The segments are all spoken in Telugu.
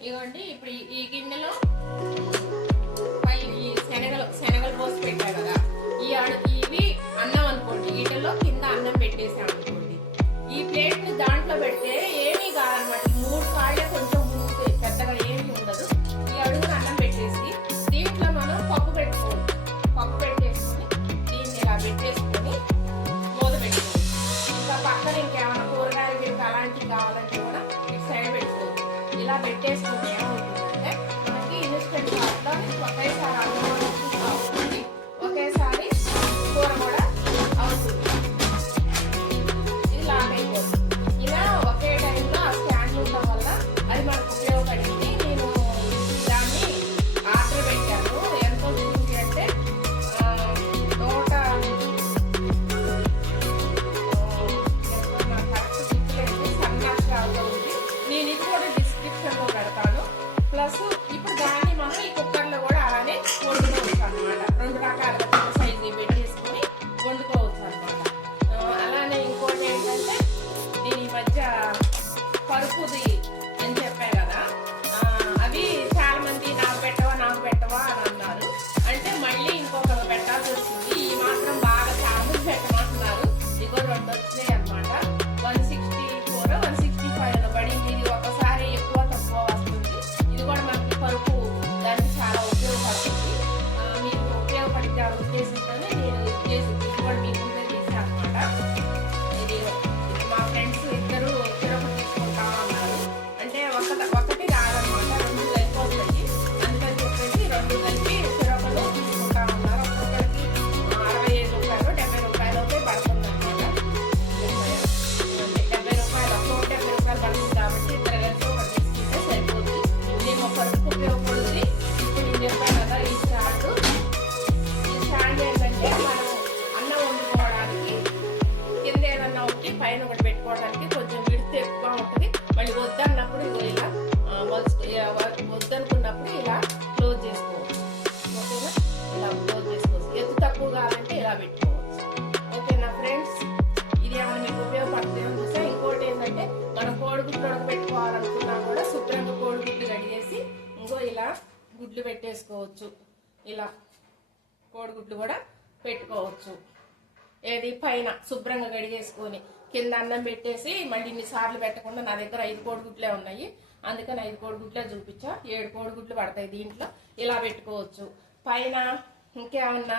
ఇదిగోండి ఇప్పుడు ఈ గిన్నెలో ఈ శనగలు పోసి పెట్టా కదా, ఇవి అన్నం అనుకోండి. వీటిలో కింద అన్నం పెట్టేసాం అనుకోండి. ఈ ప్లేట్ ని దాంట్లో పెడితే ఏమీ కాదనమాట. 3 కాళ్ళే కొంచెం పెద్దగా ఏమీ ఉండదు. ఈ అడుగున అన్నం పెట్టేసి దీంట్లో మనం పప్పు పెట్టుకోవాలి. పప్పు పెట్టేసుకొని దీన్ని ఇలా పెట్టేసుకొని మూత పెట్టుకోవాలి. ఇంకా పక్కన ఇంకేమైనా కూరగాయలు మీకు అలాంటివి కావాలంటే కూడా ఇటు సైడ్ పెట్టుకోవచ్చు. ఇలా పెట్టేసుకుంటే ఏమవుతుందంటే మనకి ఇన్స్టెంట్ వాటిలో ఒకేసారి అన్నం అవుతుంది, ఒకేసారి కూర కూడా అవుతుంది. ఇది లాగైపోతుంది. ఇలా ఒకే టైంలో ఆ స్టాండ్ ఉండడం వల్ల అది మనకు ఉపయోగపడింది. నేను దాన్ని ఆర్డర్ పెట్టాను. ఎంత వచ్చింది అంటే 100 ఉంది. నేను ఇది కూడా డిస్క్రిప్షన్ లో పెడతాను. ప్లస్ ఇప్పుడు దాన్ని మనం ఈ కుక్కర్లో కూడా అలానే వండుకోవచ్చు అనమాట. 2 రకాలుగా సైజు పెట్టేసుకొని వండుకోవచ్చు అనమాట. అలానే ఇంకోటి ఏంటంటే నేను ఈ మధ్య పరుపుది అని చెప్పాను కదా, అవి చాలా మంది నాకు పెట్టవా అని అన్నారు. అంటే మళ్ళీ ఇంకొకరు పెట్టాల్సి వచ్చింది. ఈ మాత్రం బాగా చాలా మంది పెట్టమంటున్నారు. ఇగో 2 వచ్చినాయి అనమాట. 164 165 పడింది. ఇది ఒకసారి ఎక్కువ తక్కువ వస్తుంది. ఇది కూడా మనకి పరుపు దానికి చాలా ఉపయోగపడుతుంది. మీకు ఉపయోగపడితే ఆ ఉద్దేశంతోనే నేను ఇది కూడా మీ ముందే తీసాను అనమాట. ఇది మా ఫ్రెండ్స్ ఇద్దరు తిరుపతి తీసుకుంటామన్నారు. అంటే ఒకటి రాదనమాట, 2 కలిపోతుంది. అందుకని చెప్పేసి 2 కలిపి తిరుపతిలో తీసుకుంటామన్నారు. ఒక్కొక్కరికి 65 రూపాయలు 70 రూపాయలకే పడుతుంది అనమాట. 70 రూపాయలు 170 రూపాయలు పడుతుంది కాబట్టి ఇద్దరు కలిసి ఒకటి తీసుకుంటే సరిపోతుంది. నేను ఒక పరుపు ఉపయోగపడుతుంది. ఇప్పుడు నేను చెప్పాను కదా, ఈ స్టాండ్ ఏంటంటే మనం అన్నం వండుకోవడానికి కింద ఏదన్నా ఒకటి పైన ఒకటి పెట్టుకోవడానికి కొంచెం విడత ఎక్కువ ఉంటుంది. మళ్ళీ వద్దన్నప్పుడు ఇలా వద్దనుకున్నప్పుడు ఇలా క్లోజ్ చేసుకోవచ్చు. ఓకేనా, ఇలా క్లోజ్ చేసుకోవచ్చు. ఎత్తు తక్కువ కావాలంటే ఇలా పెట్టుకోవచ్చు. ఓకేనా ఫ్రెండ్స్, ఇది ఏమైనా మీకు ఉపయోగపడుతుందేమో చూసా. ఇంకోటి ఏంటంటే మనం కోడిగుడ్లు ఉడకబెట్టుకోవాలనుకున్నా కూడా శుభ్రంగా కోడిగుడ్లు కడిగేసి ఇంకో ఇలా గుడ్లు పెట్టేసుకోవచ్చు. ఇలా కోడిగుడ్లు కూడా పెట్టుకోవచ్చు. ఏది పైన శుభ్రంగా కడిగేసుకొని కింద అన్నం పెట్టేసి మళ్ళీ ఇన్నిసార్లు పెట్టకుండా నా దగ్గర 5 కోడిగుడ్లే ఉన్నాయి. అందుకని 5 కోడిగుడ్లే చూపించా. 7 కోడిగుడ్లు పడతాయి దీంట్లో. ఇలా పెట్టుకోవచ్చు. పైన ఇంకేమన్నా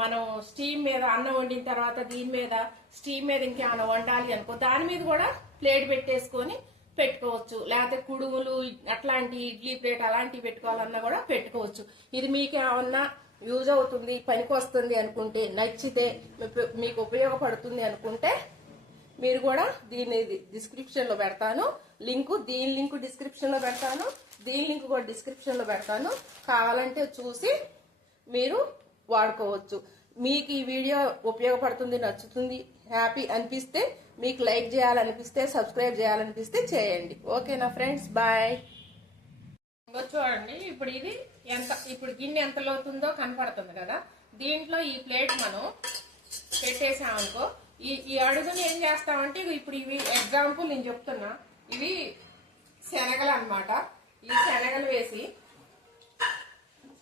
మనం స్టీమ్ మీద అన్నం వండిన తర్వాత దీని మీద స్టీమ్ మీద ఇంకేమైనా వండాలి అనుకో, దాని మీద కూడా ప్లేట్ పెట్టేసుకొని పెట్టుకోవచ్చు. లేకపోతే కుడుములు అట్లాంటి ఇడ్లీ ప్లేట్ అలాంటివి పెట్టుకోవాలన్నా కూడా పెట్టుకోవచ్చు. ఇది మీకేమన్నా యూజ్ అవుతుంది, పనికి వస్తుంది అనుకుంటే, నచ్చితే మీకు ఉపయోగపడుతుంది అనుకుంటే మీరు కూడా దీన్ని డిస్క్రిప్షన్ లో పెడతాను లింకు. దీని లింక్ డిస్క్రిప్షన్ లో పెడతాను, దీని లింక్ కూడా డిస్క్రిప్షన్ లో పెడతాను. కావాలంటే చూసి మీరు వాడుకోవచ్చు. మీకు ఈ వీడియో ఉపయోగపడుతుంది, నచ్చుతుంది, హ్యాపీ అనిపిస్తే, మీకు లైక్ చేయాలనిపిస్తే, సబ్స్క్రైబ్ చేయాలనిపిస్తే చేయండి. ఓకేనా ఫ్రెండ్స్, బాయ్. చూడండి ఇప్పుడు ఇది ఇప్పుడు గిన్నె ఎంత లోతుందో కనపడుతుంది కదా. దీంట్లో ఈ ప్లేట్ మనం పెట్టేసామనుకో, ఈ అడుగుని ఏం చేస్తామంటే, ఇప్పుడు ఇవి ఎగ్జాంపుల్ నేను చెప్తున్నా, ఇవి శనగలు అనమాట. ఈ శనగలు వేసి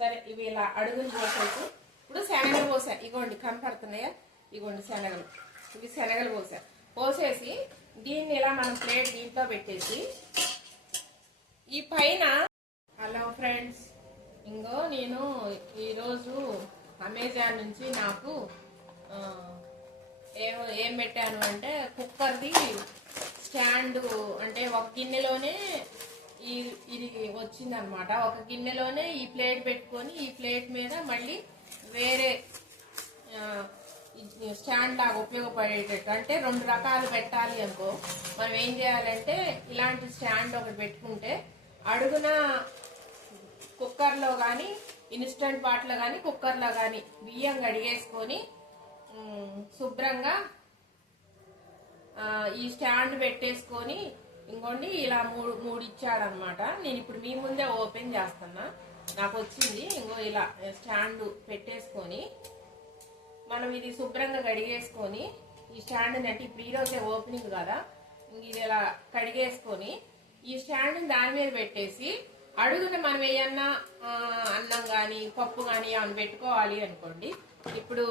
సరే ఇవి ఇలా అడుగుని పోసేసి ఇప్పుడు శనగలు పోసా. ఇగోండి కనపడుతున్నాయా, ఇగోండి శనగలు. ఇవి శనగలు పోసేసి దీన్ని ఇలా మనం ప్లేట్ దీంట్లో పెట్టేసి ఈ పైన. హలో ఫ్రెండ్స్, ఇంకో నేను ఈరోజు అమెజాన్ నుంచి నాకు ఏం పెట్టాను అంటే కుక్కర్ది స్టాండ్. అంటే ఒక గిన్నెలోనే ఇది వచ్చిందనమాట. ఒక గిన్నెలోనే ఈ ప్లేట్ పెట్టుకొని ఈ ప్లేట్ మీద మళ్ళీ వేరే స్టాండ్ లాగా ఉపయోగపడేటట్టు. అంటే 2 రకాలు పెట్టాలి అనుకో, మనం ఏం చేయాలంటే ఇలాంటి స్టాండ్ ఒకటి పెట్టుకుంటే అడుగున కుక్కర్లో కానీ ఇన్స్టెంట్ వాటిలో కానీ కుక్కర్లో కానీ బియ్యం కడిగేసుకొని శుభ్రంగా ఈ స్టాండ్ పెట్టేసుకొని ఇంకోండి ఇలా మూడు ఇచ్చాడనమాట. నేను ఇప్పుడు మీ ముందే ఓపెన్ చేస్తున్నా, నాకు వచ్చింది. ఇంకో ఇలా స్టాండ్ పెట్టేసుకొని మనం ఇది శుభ్రంగా కడిగేసుకొని ఈ స్టాండ్ అంటే ఇప్పుడు ఈరోజే ఓపెనింగ్ కదా, ఇది ఇలా కడిగేసుకొని ఈ స్టాండ్ దాని మీద పెట్టేసి అడుగున మనం ఏమన్నా అన్నం కానీ పప్పు కానీ ఏమైనా పెట్టుకోవాలి అనుకోండి. ఇప్పుడు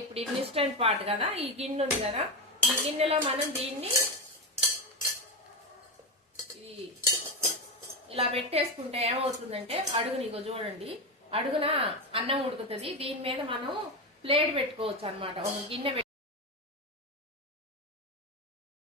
ఇప్పుడు ఇన్స్టెంట్ పాట్ కదా, ఈ గిన్నె ఉంది కదా, ఈ గిన్నెలో మనం దీన్ని ఇలా పెట్టేసుకుంటే ఏమవుతుందంటే అడుగుని ఇగో చూడండి, అడుగున అన్నం ఉడుకుతుంది. దీని మీద మనం ప్లేట్ పెట్టుకోవచ్చు అనమాట. ఒక గిన్నె